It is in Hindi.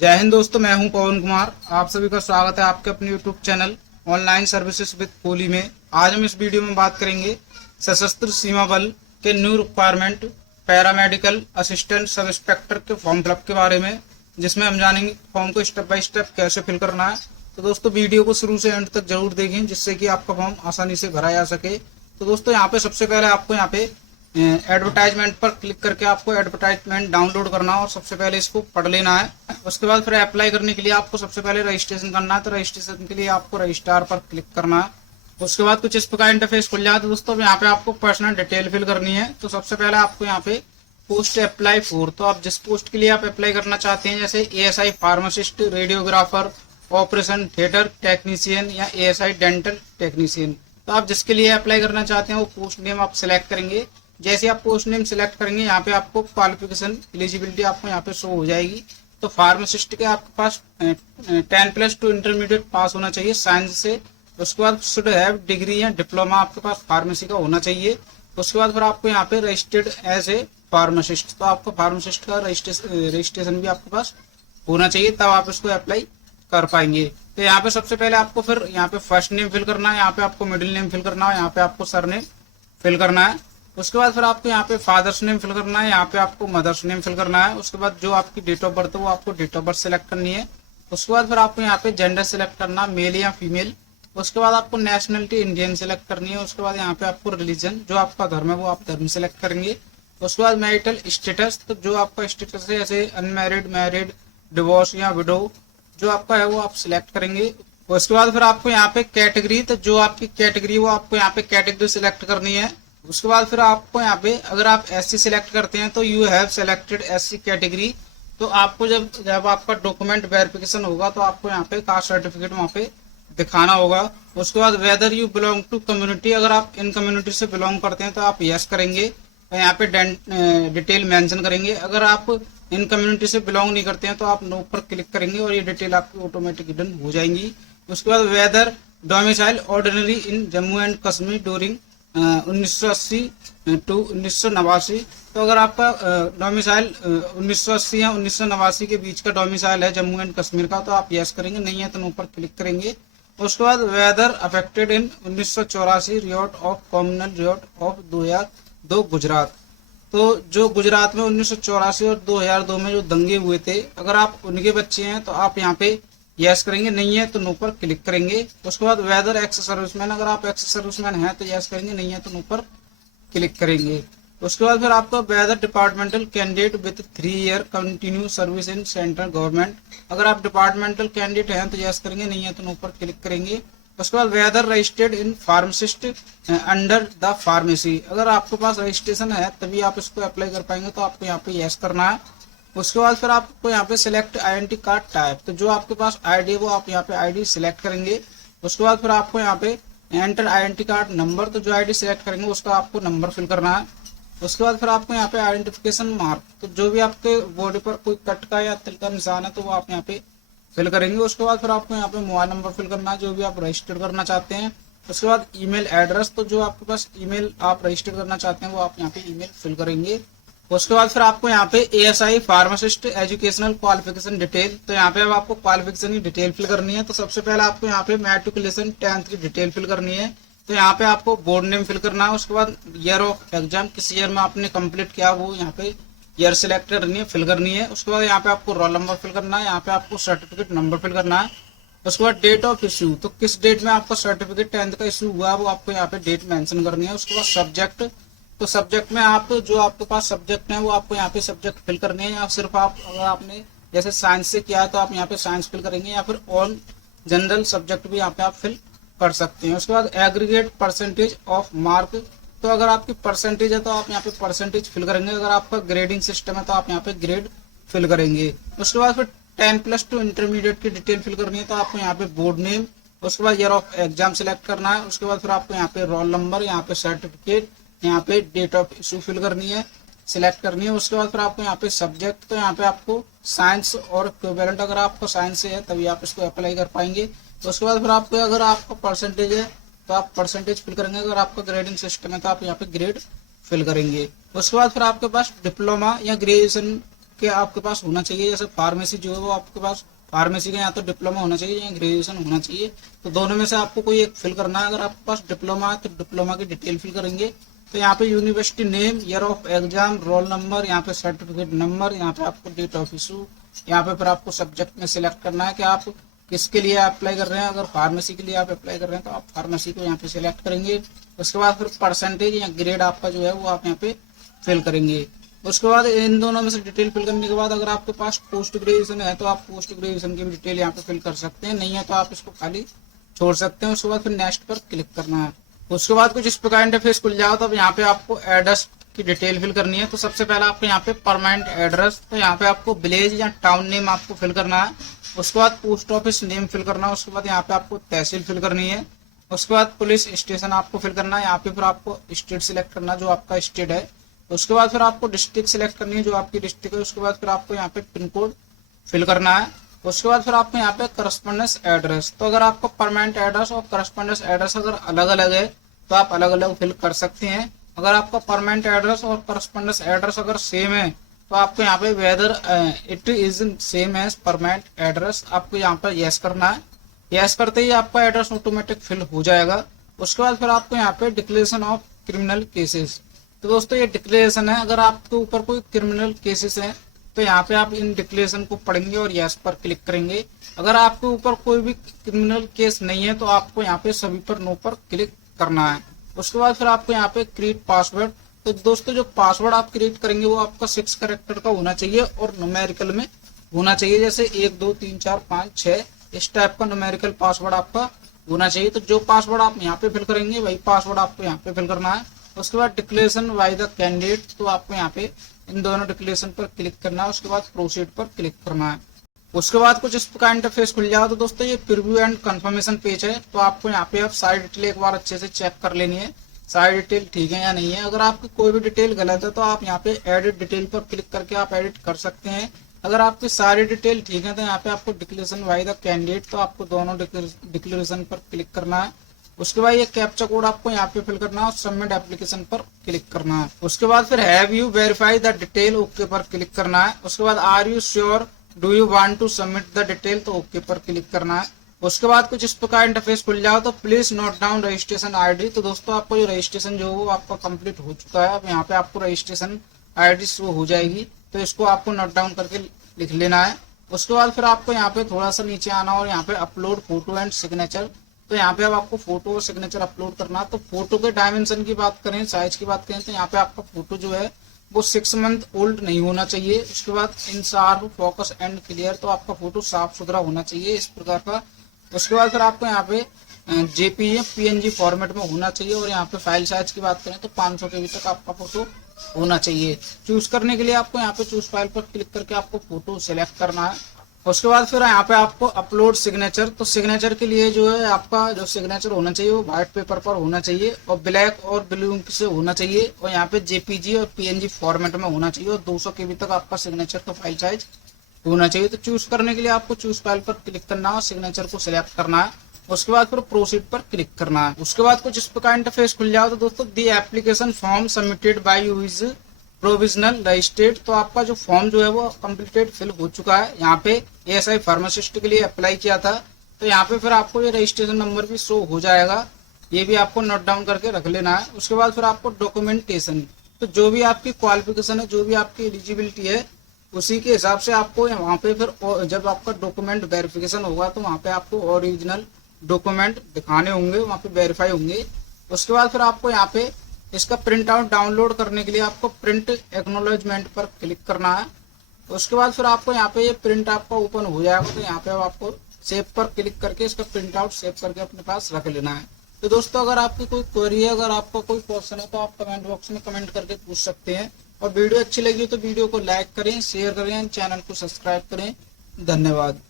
जय हिंद दोस्तों, मैं हूं पवन कुमार। आप सभी का स्वागत है आपके अपने YouTube channel online services with Kohli में। आज हम इस वीडियो में बात करेंगे सशस्त्र सीमा बल के new requirement paramedical assistant sub inspector के फॉर्म फिलअप के बारे में, जिसमें हम जानेंगे फॉर्म को स्टेप बाय स्टेप कैसे फिल करना है। तो दोस्तों वीडियो को शुरू से एंड तक जरूर देखें, जिससे कि आपका फॉर्म आसानी से भरा जा सके। तो दोस्तों यहाँ पे सबसे पहले आपको यहाँ पे एडवर्टाइजमेंट पर क्लिक करके आपको एडवर्टाइजमेंट डाउनलोड करना है और सबसे पहले इसको पढ़ लेना है। उसके बाद फिर अप्लाई करने के लिए आपको सबसे पहले रजिस्ट्रेशन करना है। तो रजिस्ट्रेशन के लिए आपको रजिस्ट्रार पर क्लिक करना है। उसके बाद कुछ इस प्रकार इंटरफेस खुल जाए। तो दोस्तों यहाँ पे आपको पर्सनल डिटेल फिल करनी है। तो सबसे पहले आपको यहाँ पे पोस्ट अप्लाई फॉर, तो आप जिस पोस्ट के लिए आप अप्लाई करना चाहते हैं, जैसे ASI pharmacist, radiographer, operation theatre technician या एएसआई डेंटल टेक्नीशियन, तो आप जिसके लिए अप्लाई करना चाहते हैं वो पोस्ट नेम आप सिलेक्ट करेंगे। जैसे आप पोस्ट नेम सिलेक्ट करेंगे, यहाँ पे आपको क्वालिफिकेशन एलिजिबिलिटी आपको यहाँ पे शो हो जाएगी। तो फार्मासिस्ट के आपके पास 10+2 इंटरमीडिएट पास होना चाहिए साइंस से। उसके बाद शुड हैव डिग्री या डिप्लोमा आपके पास फार्मेसी का होना चाहिए। उसके बाद फिर आपको यहाँ पे रजिस्टर्ड एज ए फार्मासिस्ट, तो आपको फार्मासिस्ट का रजिस्ट्रेशन भी आपके पास होना चाहिए, तब आप इसको अप्लाई कर पाएंगे। तो यहाँ पे सबसे पहले आपको फिर यहाँ पे फर्स्ट नेम फिल करना है, यहाँ पे आपको मिडिल नेम फिल करना है, यहाँ पे आपको सरनेम फिल करना है। उसके बाद फिर आपको यहाँ पे फादर्स नेम फिल करना है, यहाँ पे आपको मदर्स नेम फिल करना है। उसके बाद जो आपकी डेट ऑफ बर्थ है वो आपको डेट ऑफ बर्थ सिलेक्ट करनी है। उसके बाद फिर आपको यहाँ पे जेंडर सिलेक्ट करना है, मेल या फीमेल। उसके बाद आपको नेशनलिटी इंडियन सिलेक्ट करनी है। उसके बाद यहाँ पे आपको रिलीजन, जो आपका धर्म है वो आप धर्म सिलेक्ट करेंगे। उसके बाद मैरिटल स्टेटस, तो जो आपका स्टेटस है जैसे अनमैरिड, मैरिड, डिवोर्स या विडो, जो आपका है वो आप सिलेक्ट करेंगे। उसके बाद फिर आपको यहाँ पे कैटेगरी, तो जो आपकी कैटेगरी वो आपको यहाँ पे कैटेगरी सिलेक्ट करनी है। उसके बाद फिर आपको यहाँ पे अगर आप एससी सिलेक्ट करते हैं तो you have selected SC category, तो आपको जब आपका डॉक्यूमेंट वेरिफिकेशन होगा तो आपको यहाँ पे कास्ट सर्टिफिकेट वहाँ पे दिखाना होगा। उसके बाद whether you belong to community, अगर आप इन कम्युनिटी से बिलोंग करते हैं तो आप यस करेंगे, यहाँ पे डिटेल मेंशन करेंगे। अगर आप इन कम्युनिटी से बिलोंग नहीं करते हैं तो आप नो पर क्लिक करेंगे और ये डिटेल आपकी ऑटोमेटिक डन हो जाएंगी। उसके बाद whether domicile ordinary in Jammu and Kashmir during 1980 to 1989, तो अगर आपका डोमिसाइल 1980 या 1989 के बीच का डोमिसाइल है जम्मू एंड कश्मीर का, तो आप यस करेंगे, नहीं है तो नो पर क्लिक करेंगे। उसके बाद whether affected in 1984 riot of communal riot of 2002 Gujarat, तो जो गुजरात में 1984 और 2002 में जो दंगे हुए थे, अगर आप उनके बच्चे हैं तो आप यहाँ पे यस करेंगे, नहीं है तो नो पर क्लिक करेंगे। उसके बाद वेदर एक्स सर्विसमैन, अगर आप एक्स सर्विसमैन हैं तो यस करेंगे, नहीं है तो नो पर क्लिक करेंगे। उसके बाद फिर आपका whether departmental candidate with 3 year continue service in central government, अगर आप डिपार्टमेंटल कैंडिडेट हैं तो यस करेंगे, नहीं है तो नो पर क्लिक करेंगे। उसके बाद whether registered in pharmacist under the pharmacy, अगर आपके पास रजिस्ट्रेशन है तभी आप इसको अप्लाई कर पाएंगे, तो आपको यहाँ पे यस करना है। उसके बाद फिर आपको यहाँ पे सिलेक्ट आइडेंटिटी कार्ड टाइप, तो जो आपके पास आईडी है वो आप यहाँ पे आईडी सिलेक्ट करेंगे। उसके बाद फिर आपको यहाँ पे एंटर आइडेंटिटी कार्ड नंबर, तो जो आईडी सिलेक्ट करेंगे उसका आपको नंबर फिल करना है। उसके बाद फिर आपको यहाँ पे आइडेंटिफिकेशन मार्क, तो जो भी आपके बॉडी पर कोई कट का या तिल का निशान है तो वो आप यहाँ पे फिल करेंगे। उसके बाद फिर आपको यहाँ पे मोबाइल नंबर फिल करना है जो भी आप रजिस्टर करना चाहते हैं। उसके बाद ईमेल एड्रेस, तो जो आपके पास ईमेल आप रजिस्टर करना चाहते हैं वो आप यहाँ पे ईमेल फिल करेंगे। उसके बाद फिर आपको यहाँ पे ASI pharmacist educational qualification detail, तो यहाँ पे अब आपको क्वालिफिकेशन की डिटेल फिल करनी है। तो सबसे पहले आपको यहाँ पे मैट्रिकुलेशन 10th की डिटेल फिल करनी है, तो यहाँ पे आपको बोर्ड नेम फिल करना है। उसके बाद ईयर ऑफ एग्जाम, किस ईयर में आपने कंप्लीट किया वो यहाँ पे ईयर सिलेक्ट करनी है, फिल करनी है। उसके बाद यहाँ पे आपको रोल नंबर फिल करना है, यहाँ पे आपको सर्टिफिकेट नंबर फिल करना है। उसके बाद डेट ऑफ इशू, तो किस डेट में आपका सर्टिफिकेट 10th का इशू हुआ वो आपको यहाँ पे डेट मेंशन करनी है। उसके बाद सब्जेक्ट, तो सब्जेक्ट में आप जो आपके पास सब्जेक्ट है वो आपको यहाँ पे सब्जेक्ट फिल करने हैं, या सिर्फ आप अगर आपने जैसे साइंस से किया है तो आप यहाँ पे साइंस फिल करेंगे, या फिर ऑल जनरल सब्जेक्ट भी यहाँ पे आप फिल कर सकते हैं। उसके बाद एग्रीगेट परसेंटेज ऑफ मार्क, तो अगर आपकी परसेंटेज है तो आप यहाँ पे परसेंटेज फिल करेंगे, अगर आपका ग्रेडिंग सिस्टम है तो आप यहाँ पे ग्रेड फिल करेंगे। उसके बाद फिर 10+2 इंटरमीडिएट की डिटेल फिल करनी है, तो आपको यहाँ पे बोर्ड नेम, उसके बाद ईयर ऑफ एग्जाम सिलेक्ट करना है। उसके बाद फिर आपको यहाँ पे रोल नंबर, यहाँ पे सर्टिफिकेट, यहाँ पे डेट ऑफ इशू फिल करनी है, सिलेक्ट करनी है। उसके बाद फिर आपको यहाँ पे सब्जेक्ट, तो यहाँ पे आपको साइंस और इक्विवेलेंट, अगर आपका साइंस से है तभी आप इसको अप्लाई कर पाएंगे। तो उसके बाद फिर आपको अगर आपका परसेंटेज है तो आप परसेंटेज फिल करेंगे, अगर आपका ग्रेडिंग सिस्टम है तो आप यहाँ पे ग्रेड फिल करेंगे। उसके बाद फिर आपके पास डिप्लोमा या ग्रेजुएशन के आपके पास होना चाहिए। जैसे फार्मेसी जो है वो आपके पास फार्मेसी का या तो डिप्लोमा होना चाहिए या ग्रेजुएशन होना चाहिए। तो दोनों में से आपको कोई एक फिल करना है। अगर आपके पास डिप्लोमा है तो डिप्लोमा की डिटेल फिल करेंगे। तो यहाँ पे university name, year of exam, roll number, यहाँ पे सर्टिफिकेट नंबर, यहाँ पे आपको डेट ऑफ इशू, यहाँ पे फिर आपको सब्जेक्ट में सिलेक्ट करना है कि आप किसके लिए अप्लाई कर रहे हैं। अगर फार्मेसी के लिए आप अप्लाई कर रहे हैं तो आप फार्मेसी को यहाँ पे सिलेक्ट करेंगे। उसके बाद फिर परसेंटेज या ग्रेड आपका जो है वो आप यहाँ पे फिल करेंगे। उसके बाद इन दोनों में से डिटेल फिल करने के बाद अगर आपके पास पोस्ट ग्रेजुएशन है तो आप पोस्ट ग्रेजुएशन की भी डिटेल यहाँ पे फिल कर सकते हैं, नहीं है तो आप इसको खाली छोड़ सकते हैं। उसके बाद फिर नेक्स्ट पर क्लिक करना है। उसके बाद कुछ इस प्रकार इंटरफेस खुल जाओ। तो यहाँ पे आपको एड्रेस की डिटेल फिल करनी है। तो सबसे पहले आपको यहाँ पे परमानेंट एड्रेस, तो यहाँ पे आपको विलेज या टाउन नेम आपको फिल करना है। उसके बाद पोस्ट ऑफिस नेम फिल करना है। उसके बाद यहाँ पे आपको तहसील फिल करनी है। उसके बाद पुलिस स्टेशन आपको फिल करना है। यहाँ पे फिर आपको स्टेट सिलेक्ट करना जो आपका स्टेट है। उसके बाद फिर आपको डिस्ट्रिक्ट सिलेक्ट करनी है जो आपकी डिस्ट्रिक्ट है। उसके बाद फिर आपको यहाँ पे पिन कोड फिल करना है। उसके बाद फिर आपको यहाँ पे करस्पॉन्डेंस एड्रेस, तो अगर आपको परमानेंट एड्रेस और करस्पॉन्डेंस एड्रेस अगर अलग अलग है तो आप अलग अलग फिल कर सकते हैं। अगर आपका परमानेंट एड्रेस और करस्पॉन्डेंस एड्रेस अगर सेम है तो आपको यहाँ पे whether it is same as permanent address आपको यहाँ पर यस करना है। यस करते ही आपका एड्रेस ऑटोमेटिक फिल हो जाएगा। उसके बाद फिर आपको यहाँ पे डिक्लेरेशन ऑफ क्रिमिनल केसेस, तो दोस्तों ये डिक्लेरेशन है। अगर आपके ऊपर कोई क्रिमिनल केसेस हैं तो यहाँ पे आप इन डिक्लेरेशन को पढ़ेंगे और यस पर क्लिक करेंगे। अगर आपके ऊपर कोई भी क्रिमिनल केस नहीं है तो आपको यहाँ पे सभी पर नो पर क्लिक करना है। उसके बाद फिर आपको यहाँ पे क्रिएट पासवर्ड, तो दोस्तों जो पासवर्ड आप क्रिएट करेंगे वो आपका 6 कैरेक्टर का होना चाहिए और न्यूमेरिकल में होना चाहिए। जैसे 1 2 3 4 5 6 इस टाइप का न्यूमेरिकल पासवर्ड आपका होना चाहिए। तो जो पासवर्ड आप यहाँ पे फिल करेंगे वही पासवर्ड आपको यहाँ पे फिल करना है। उसके बाद डिक्लेरेशन बाय द कैंडिडेट, तो आपको यहाँ पे इन दोनों डिक्लेरेशन पर क्लिक करना है। उसके बाद प्रोसीड पर क्लिक करना है। उसके बाद कुछ इस प्रकार इंटरफेस खुल जाओ। तो दोस्तों ये प्रीव्यू एंड कंफर्मेशन पेज है। तो आपको यहाँ पे आप सारी डिटेल एक बार अच्छे से चेक कर लेनी है, सारी डिटेल ठीक है या नहीं है। अगर आपकी कोई भी डिटेल गलत है तो आप यहाँ पे एडिट डिटेल पर क्लिक करके आप एडिट कर सकते हैं। अगर आपकी सारी डिटेल ठीक है तो यहाँ पे आपको डिक्लेरेशन बाय द कैंडिडेट, तो आपको दोनों डिक्लेरेशन पर क्लिक करना है। उसके बाद ये कैप्चा कोड आपको यहाँ पे फिल करना है और सबमिट एप्लीकेशन पर क्लिक करना है। उसके बाद फिर have you verify the detail, okay पर क्लिक करना है। उसके बाद are you sure do you want to submit the detail, तो ओके पर क्लिक करना है। उसके बाद कुछ इस प्रकार इंटरफेस खुल जाओ। तो please note down registration ID, तो दोस्तों आपको ये रजिस्ट्रेशन जो वो आपका कंप्लीट हो चुका है। अब यहाँ पे आपको रजिस्ट्रेशन आईडी शो हो जाएगी, तो इसको आपको नोट डाउन करके लिख लेना है। उसके बाद फिर आपको यहाँ पे थोड़ा सा नीचे आना और यहाँ पे अपलोड फोटो एंड सिग्नेचर, तो यहाँ पे अब आपको फोटो और सिग्नेचर अपलोड करना है। तो फोटो के डायमेंशन की बात करें, साइज की बात करें, तो यहाँ पे आपका फोटो जो है वो 6 मंथ ओल्ड नहीं होना चाहिए। उसके बाद इन शार्प फोकस एंड क्लियर, तो आपका फोटो साफ सुथरा होना चाहिए इस प्रकार का। उसके बाद फिर आपको यहाँ पे जेपीजी पीएनजी फॉर्मेट में होना चाहिए। और यहाँ पे फाइल साइज की बात करें तो 500 KB तक आपका फोटो होना चाहिए। चूज करने के लिए आपको यहाँ पे चूज फाइल पर क्लिक करके आपको फोटो सिलेक्ट करना है। उसके बाद फिर यहाँ पे आपको अपलोड सिग्नेचर, तो सिग्नेचर के लिए जो है आपका जो सिग्नेचर होना चाहिए वो व्हाइट पेपर पर होना चाहिए और ब्लैक और ब्लू इंक से होना चाहिए। और यहाँ पे जेपीजी और पीएनजी फॉर्मेट में होना चाहिए और 200 KB तक आपका सिग्नेचर का फाइल साइज होना चाहिए। तो चूज करने के लिए आपको चूज फाइल पर क्लिक करना है और सिग्नेचर को सिलेक्ट करना है। उसके बाद फिर प्रोसीड पर क्लिक करना है। उसके बाद कुछ इस प्रकार इंटरफेस खुल जाओ। तो दोस्तों the application form submitted by you is provisional registered, तो आपका जो फॉर्म जो है वो कम्प्लीटेड फिल हो चुका है। यहाँ पे एएसआई फार्मासिस्ट के लिए अप्लाई किया था, तो यहाँ पे फिर आपको ये रजिस्ट्रेशन नंबर भी शो हो जाएगा, ये भी आपको नोट डाउन करके रख लेना है। उसके बाद फिर आपको डॉक्यूमेंटेशन, तो जो भी आपकी क्वालिफिकेशन है, जो भी आपकी एलिजिबिलिटी है, उसी के हिसाब से आपको वहाँ पे फिर जब आपका डॉक्यूमेंट वेरिफिकेशन होगा तो वहाँ पे आपको ओरिजिनल डॉक्यूमेंट दिखाने होंगे, वहाँ पे वेरीफाई होंगे। उसके बाद फिर आपको यहाँ पे इसका प्रिंट आउट डाउनलोड करने के लिए आपको प्रिंट एक्नॉलेजमेंट पर क्लिक करना है। उसके बाद फिर आपको यहाँ पे ये प्रिंट आपका ओपन हो जाएगा, तो यहाँ पे आपको सेव पर क्लिक करके इसका प्रिंट आउट सेव करके अपने पास रख लेना है। तो दोस्तों अगर आपकी कोई क्वेरी है, अगर आपका कोई क्वेश्चन है तो आप कमेंट बॉक्स में कमेंट करके पूछ सकते हैं। और वीडियो अच्छी लगी तो वीडियो को लाइक करें, शेयर करें, चैनल को सब्सक्राइब करें। धन्यवाद।